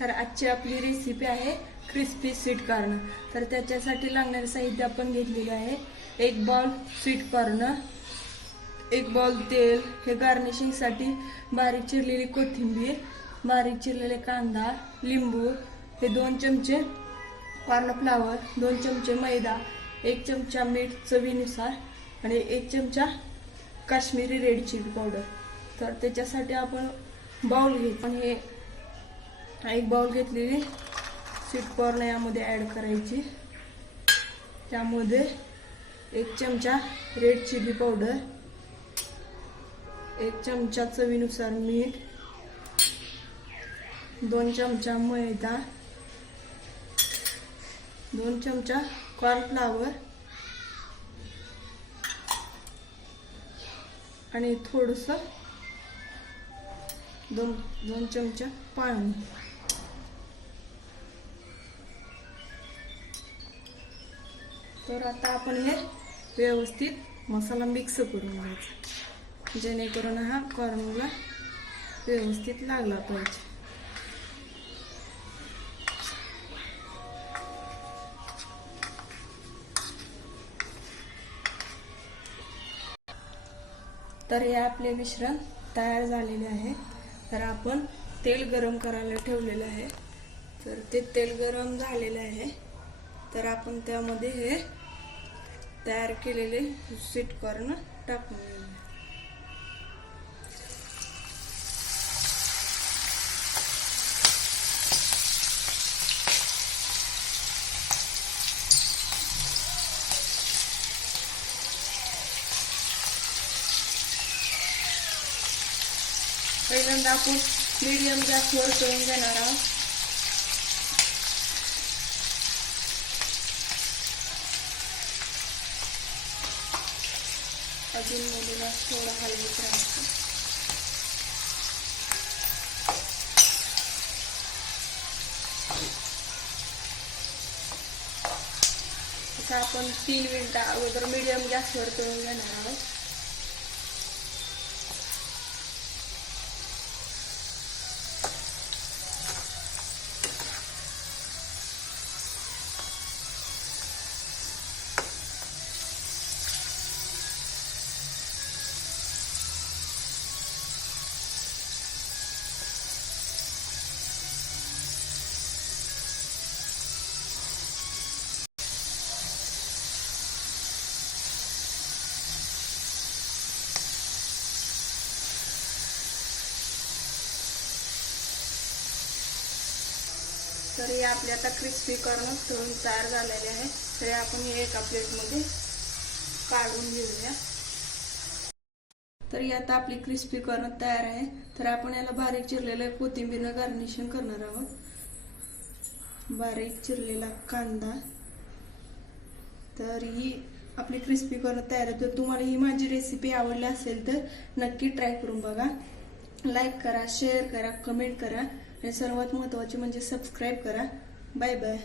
तर आजची आपली रेसिपी आहे क्रिस्पी स्वीट कॉर्न। तर त्याच्यासाठी लागणारे साहित्य आपण घेतलेले आहे 1 बाउल स्वीट कॉर्न, 1 बाउल तेल, हे गार्निशिंगसाठी बारीक चिरलेली कोथिंबीर, बारीक चिरलेले कांदा, लिंबू, हे 2 चमचे कॉर्न फ्लावर, 2 चमचे मैदा, 1 चमचा मीठ चवीनुसार आणि 1 चमचा काश्मीरी रेड चिली पावडर। तर त्याच्यासाठी आपण बाउल घेतो आणि हे 1 बाउल घेतलेली स्वीट कॉर्न यामध्ये ॲड करायची। त्यामध्ये 1 चमचा रेड चिली पावडर, 1 चमचा चवीनुसार मीठ, 2 चमचा मैदा, 2 चमचा कॉर्न फ्लावर आणि थोडंसं 2 चमचा पाणी। तर आता आपण हे व्यवस्थित मसाला मिक्स करून घ्यायचा, जेणेकरून हा कॉर्नला व्यवस्थित लागला पाहिजे। तर हे आपले मिश्रण तयार झालेले आहे। तर आपण तेल गरम करायला ठेवलेले आहे। तर ते तेल गरम झालेले आहे। तर आपण त्यामध्ये हे तयार केलेले स्वीट कॉर्न टाकून घेऊया। पहिल्यांदा आपण मीडियम गॅसवर तळून घेणार आहोत। अजून मुलीला थोडा हलवत राहायचं। आता आपण 3 मिनिटं अगोदर मीडियम गॅसवर तळून घेणार आहोत। तर हे आपले आता क्रिस्पी कॉर्न तळून तयार झालेले आहे। तर आपण हे एका प्लेटमध्ये काढून घेऊया। तर आता आपली क्रिस्पी कॉर्न तयार आहे। तर आपण याला बारीक चिरलेल्या कोथिंबीरनं गार्निशिंग करणार आहोत, बारीक चिरलेला कांदा। तर ही आपली क्रिस्पी कॉर्न तयार आहे। तर तुम्हाला ही माझी रेसिपी आवडली असेल तर नक्की ट्राय करून बघा। लाईक करा, शेअर करा, कमेंट करा आणि सर्वात महत्त्वाचे म्हणजे सबस्क्राईब करा। Bye bye.